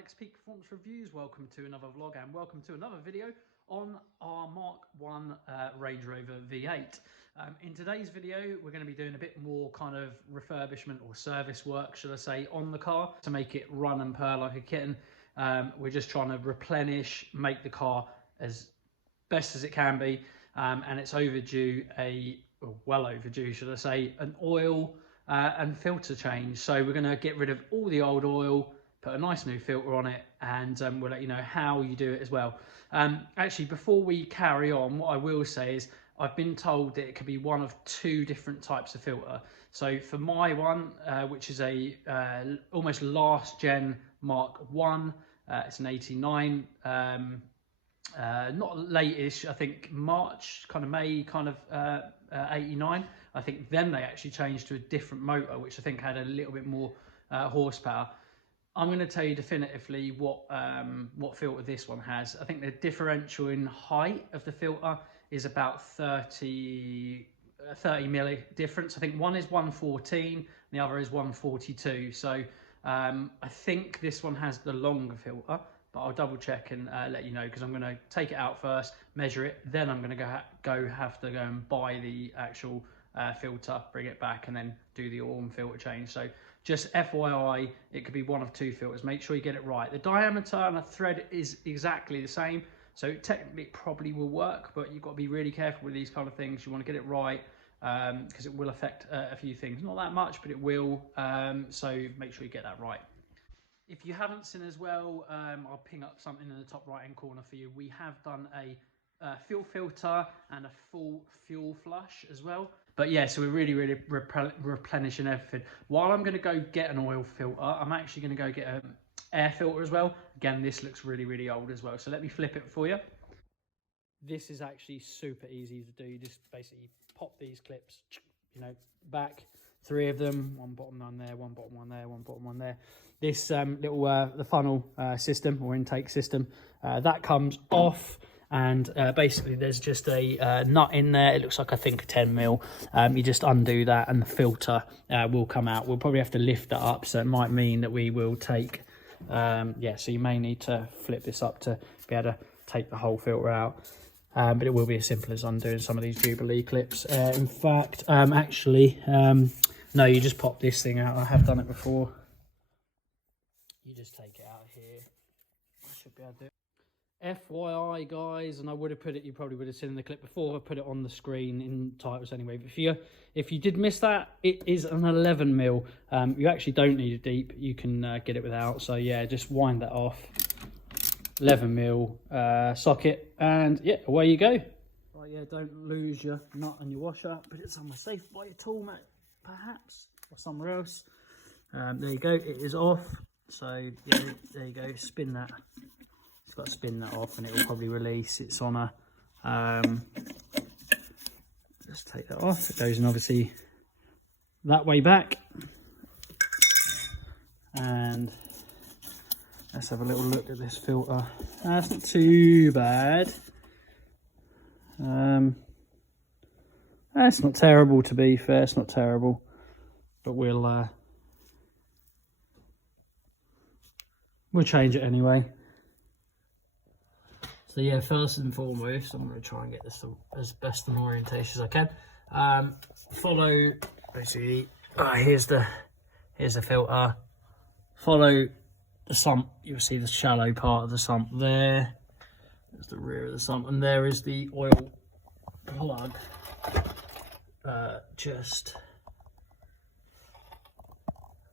Alex, Peak Performance Reviews. Welcome to another vlog and welcome to another video on our MK1 Range Rover V8. In today's video, we're going to be doing a bit more kind of refurbishment or service work, should I say, on the car to make it run and purr like a kitten. We're just trying to replenish, make the car as best as it can be, and it's overdue, well overdue, should I say, an oil and filter change. So we're going to get rid of all the old oil, put a nice new filter on it, and we'll let you know how you do it as well. Actually, before we carry on, what I will say is I've been told that it could be one of two different types of filter. So for my one, which is a almost last gen MK1, it's an 89, not late-ish, I think March, kind of May, kind of 89. I think then they actually changed to a different motor, which I think had a little bit more horsepower. I'm going to tell you definitively what filter this one has. I think the differential in height of the filter is about 30 milli difference. I think one is 114, the other is 142. So I think this one has the longer filter, but I'll double check and let you know, because I'm going to take it out first, measure it, then I'm going to have to go and buy the actual filter, bring it back, and then do the oil and filter change. So just FYI, it could be one of two filters. Make sure you get it right. The diameter and the thread is exactly the same, so technically it probably will work, but you've got to be really careful with these kind of things. You want to get it right, because it will affect a few things. Not that much, but it will, so make sure you get that right. If you haven't seen as well, I'll ping up something in the top right hand corner for you. We have done a fuel filter and a full fuel flush as well. But yeah, so we're really replenishing everything. While I'm going to go get an oil filter, I'm actually going to go get an air filter as well. Again, this looks really old as well. So let me flip it for you. This is actually super easy to do. You just basically pop these clips, you know, back, 3 of them, one bottom one there, one bottom one there, one bottom one there. This little the funnel system or intake system, that comes off. And basically there's just a nut in there. It looks like, I think, a 10 mil. You just undo that and the filter will come out. We'll probably have to lift that up, so it might mean that we will take, yeah, so you may need to flip this up to be able to take the whole filter out. But it will be as simple as undoing some of these Jubilee clips. In fact, actually, no, you just pop this thing out. I have done it before. You just take it out here. I should be able to do it. FYI, guys, and I would have put it, you probably would have seen in the clip before, I put it on the screen in titles anyway, but if you did miss that, it is an 11 mil. You actually don't need it deep, you can get it without. So yeah, just wind that off, 11 mil socket, and yeah, away you go. Right, yeah, don't lose your nut and your washer. Put it somewhere safe by your tool mat perhaps, or somewhere else. There you go, it is off. So yeah, there you go, spin that. It's got to spin that off and it will probably release. It's on a, just take that off. It goes in obviously that way back. And let's have a little look at this filter. That's not too bad. That's not terrible, to be fair. It's not terrible, but we'll change it anyway. So yeah, first and foremost, I'm going to try and get this as best an orientation as I can. Follow, basically, here's the filter. Follow the sump. You'll see the shallow part of the sump there. There's the rear of the sump, and there is the oil plug. Just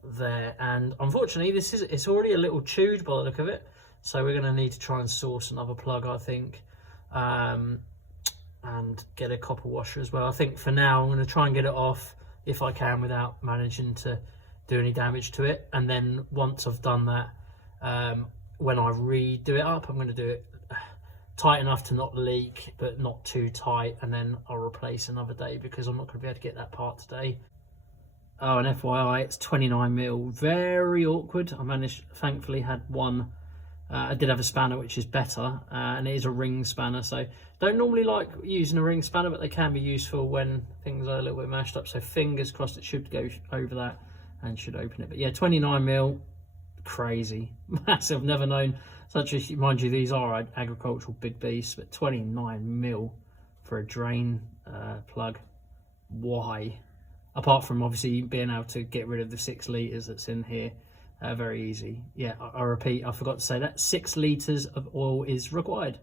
there, and unfortunately, it's already a little chewed by the look of it. So we're going to need to try and source another plug, I think, and get a copper washer as well. I think for now I'm going to try and get it off if I can without managing to do any damage to it. And then once I've done that, when I redo it up, I'm going to do it tight enough to not leak, but not too tight. And then I'll replace another day, because I'm not going to be able to get that part today. Oh, and FYI, it's 29 mil. Very awkward. I managed, thankfully, had one. I did have a spanner, which is better, and it is a ring spanner, so don't normally like using a ring spanner, but they can be useful when things are a little bit mashed up. So fingers crossed it should go over that and should open it. But yeah, 29 mil, crazy, massive. Never known such a, mind you, these are agricultural big beasts, but 29 mil for a drain plug. Why? Apart from obviously being able to get rid of the 6 litres that's in here, very easy. Yeah, I repeat, I forgot to say that 6 litres of oil is required.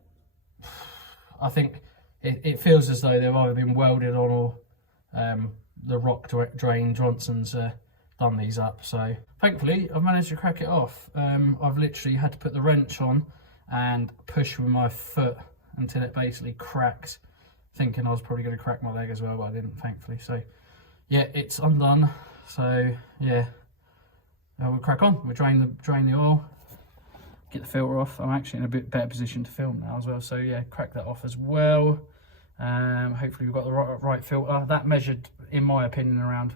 I think it feels as though they've either been welded on or the rock drain Johnson's done these up. So thankfully I've managed to crack it off. I've literally had to put the wrench on and push with my foot until it basically cracked, thinking I was probably going to crack my leg as well, but I didn't, thankfully. So yeah, it's undone. So yeah, we'll crack on. We'll drain the oil, get the filter off. I'm actually in a bit better position to film now as well, so yeah, crack that off as well. Hopefully we've got the right filter. That measured, in my opinion, around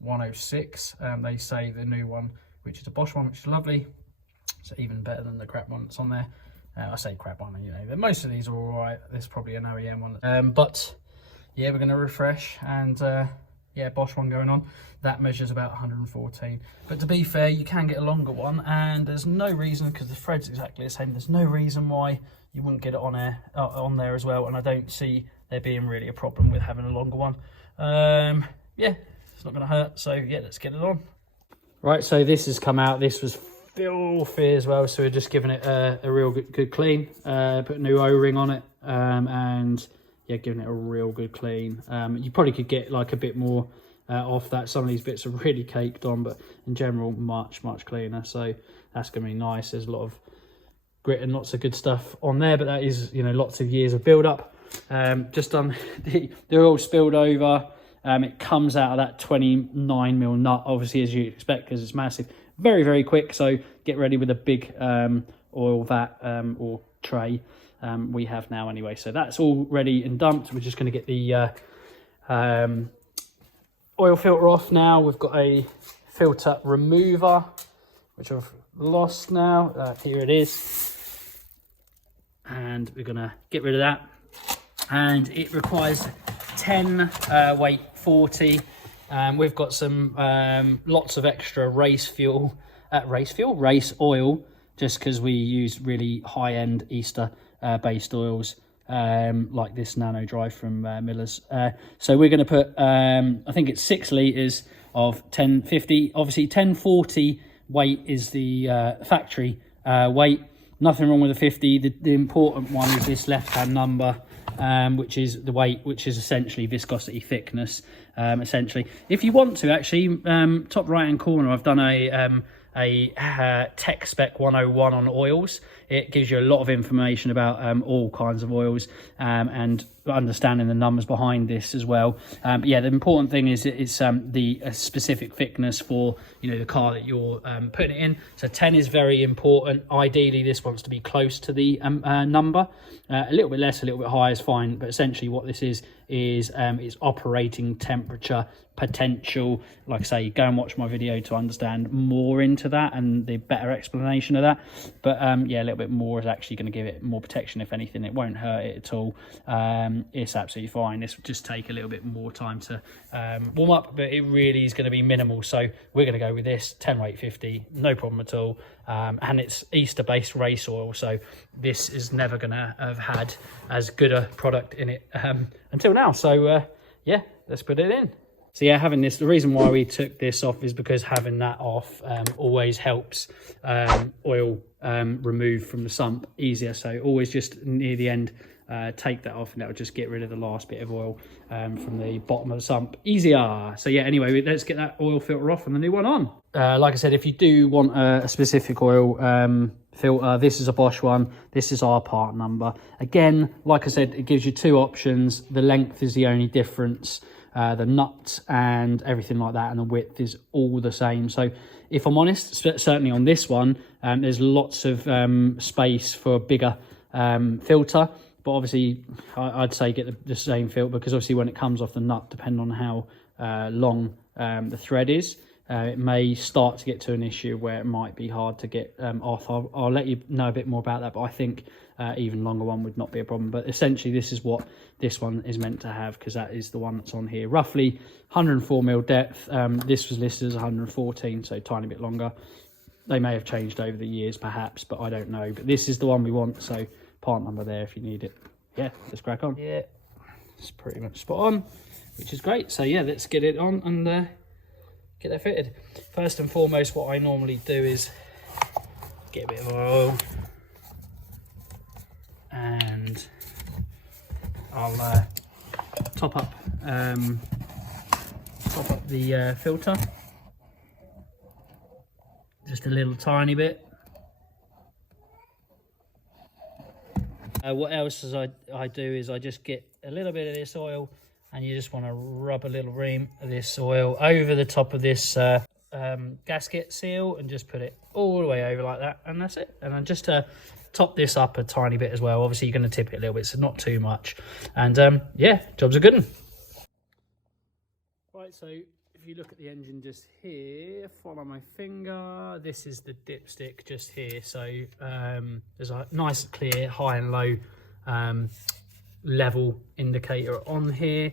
106. They say the new one, which is a Bosch one, which is lovely, so even better than the crap one that's on there. I say crap one, you know, most of these are all right. There's probably an OEM one, but yeah, we're going to refresh, and yeah, Bosch one going on. That measures about 114. But to be fair, you can get a longer one, and there's no reason, because the thread's exactly the same, there's no reason why you wouldn't get it on there as well. And I don't see there being really a problem with having a longer one. Yeah, it's not going to hurt. So yeah, let's get it on. Right, so this has come out. This was filthy as well, so we're just giving it a real good clean. Put a new O-ring on it, and yeah, giving it a real good clean. You probably could get like a bit more off that. Some of these bits are really caked on, but in general much cleaner, so that's gonna be nice. There's a lot of grit and lots of good stuff on there, but that is, you know, lots of years of build up. Just done they're all spilled over. It comes out of that 29 mil nut, obviously, as you expect, because it's massive. Very quick, so get ready with a big oil vat or tray. We have now anyway, so that's all ready and dumped. We're just going to get the oil filter off now. We've got a filter remover, which I've lost now. Here it is, and we're going to get rid of that. And it requires 10 weight 40. We've got some lots of extra race oil, just because we use really high-end Easter based oils, like this Nano Drive from Miller's. So we're going to put I think it's 6 litres of 1050. Obviously 1040 weight is the factory weight. Nothing wrong with the 50. The important one is this left-hand number, which is the weight, which is essentially viscosity thickness. Essentially, if you want to, actually, top right hand corner, I've done a tech spec 101 on oils. It gives you a lot of information about all kinds of oils, and understanding the numbers behind this as well. But yeah, the important thing is it's the specific thickness for, you know, the car that you're putting it in. So 10 is very important. Ideally, this wants to be close to the number. A little bit less, a little bit higher is fine, but essentially what this is its operating temperature potential. Like I say, go and watch my video to understand more into that and the better explanation of that. But yeah, a little bit more is actually going to give it more protection. If anything, it won't hurt it at all. It's absolutely fine. This will just take a little bit more time to warm up, but it really is going to be minimal. So we're going to go with this 10 weight 50, no problem at all. And it's Easter based race oil, so this is never going to have had as good a product in it until now. So yeah, let's put it in. So yeah, having this, the reason why we took this off is because having that off always helps oil remove from the sump easier. So always just near the end, take that off, and that'll just get rid of the last bit of oil from the bottom of the sump easier. So yeah, anyway, let's get that oil filter off and the new one on. Like I said, if you do want a specific oil filter, this is a Bosch one. This is our part number. Again, like I said, it gives you 2 options. The length is the only difference. The nut and everything like that, and the width is all the same. So if I'm honest, certainly on this one, there's lots of space for a bigger filter, but obviously I'd say get the same filter, because obviously when it comes off the nut, depending on how long the thread is, it may start to get to an issue where it might be hard to get off. I'll let you know a bit more about that, but I think even longer one would not be a problem. But essentially this is what this one is meant to have, because that is the one that's on here. Roughly 104 mil depth. This was listed as 114, so a tiny bit longer. They may have changed over the years perhaps, but I don't know. But this is the one we want, so part number there if you need it. Yeah, let's crack on. Yeah, it's pretty much spot on, which is great. So yeah, let's get it on and get that fitted. First and foremost, what I normally do is get a bit of oil, and I'll top up the filter, just a little tiny bit. What else is I do is I just get a little bit of this oil, and you just want to rub a little ream of this oil over the top of this gasket seal, and just put it all the way over like that, and that's it. And then just to top this up a tiny bit as well. Obviously you're going to tip it a little bit, so not too much. And yeah, job's a good one. Right, so if you look at the engine just here, follow my finger, this is the dipstick just here. So there's a nice clear high and low level indicator on here.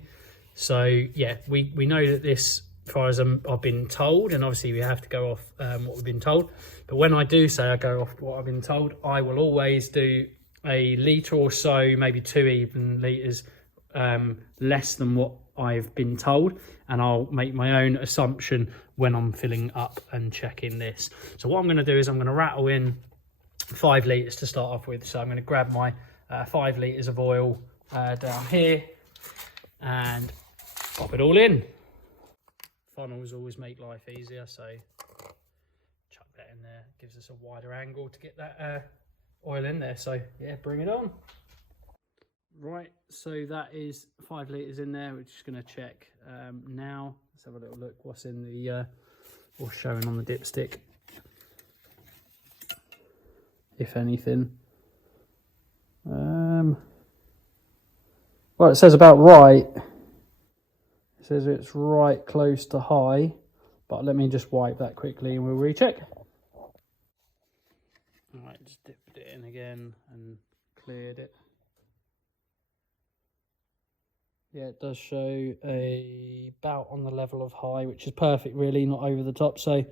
So yeah, we know that this, as far as I've been told, and obviously we have to go off what we've been told, but when I do say I go off what I've been told, I will always do a litre or so, maybe 2 even litres less than what I've been told, and I'll make my own assumption when I'm filling up and checking this. So what I'm going to do is I'm going to rattle in 5 litres to start off with. So I'm going to grab my 5 litres of oil down here and pop it all in. Funnels always make life easier, so chuck that in there. Gives us a wider angle to get that oil in there. So yeah, bring it on. Right, so that is 5 litres in there. We're just going to check now. Let's have a little look what's in the what's showing on the dipstick, if anything. Well, it says about right. It says it's right close to high, but let me just wipe that quickly and we'll recheck. Alright, just dipped it in again and cleared it. Yeah, it does show about on the level of high, which is perfect really, not over the top, so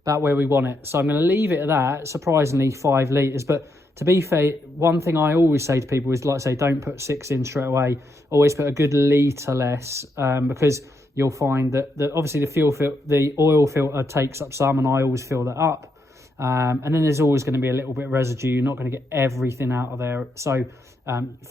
about where we want it. So I'm going to leave it at that, surprisingly 5 litres, but to be fair, one thing I always say to people is, like I say, don't put 6 in straight away, always put a good litre less, because you'll find that obviously the oil filter takes up some, and I always fill that up, and then there's always going to be a little bit of residue. You're not going to get everything out of there, so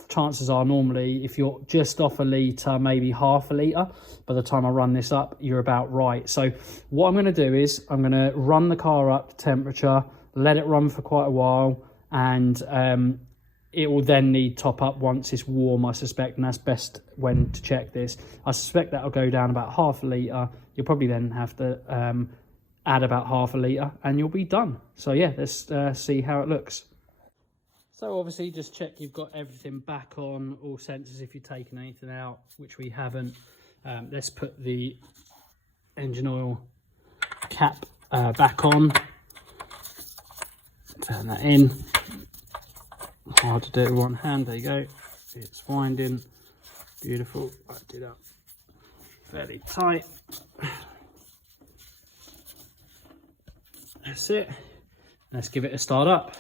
chances are normally if you're just off a litre, maybe half a litre, by the time I run this up, you're about right. So what I'm going to do is I'm going to run the car up to temperature, let it run for quite a while, and it will then need top up once it's warm, I suspect, and that's best when to check this. I suspect that'll go down about half a litre. You'll probably then have to add about half a litre and you'll be done. So yeah, let's see how it looks. So obviously just check you've got everything back on, all sensors if you've taken anything out, which we haven't. Let's put the engine oil cap back on. Turn that in. Hard to do it with one hand, there you go. It's winding, beautiful. I do that fairly tight. That's it. Let's give it a start up.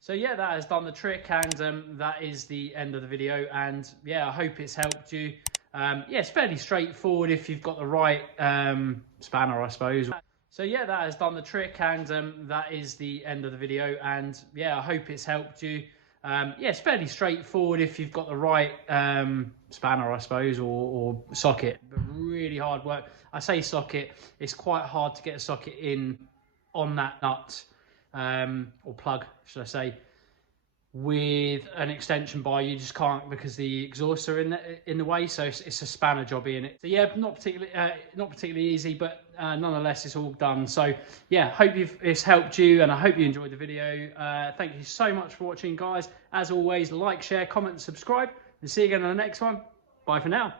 So yeah, that has done the trick, and that is the end of the video. And yeah, I hope it's helped you. Yeah, it's fairly straightforward if you've got the right spanner, I suppose. So yeah, that has done the trick, and that is the end of the video. And yeah, I hope it's helped you. Yeah, it's fairly straightforward if you've got the right spanner, I suppose, or socket. But really hard work. I say socket, it's quite hard to get a socket in on that nut, or plug, should I say, with an extension bar. You just can't, because the exhausts are in the way. So it's a spanner job in it. So yeah, not particularly easy, but nonetheless it's all done. So yeah, hope it's helped you, and I hope you enjoyed the video. Thank you so much for watching, guys. As always, like, share, comment and subscribe, and see you again on the next one. Bye for now.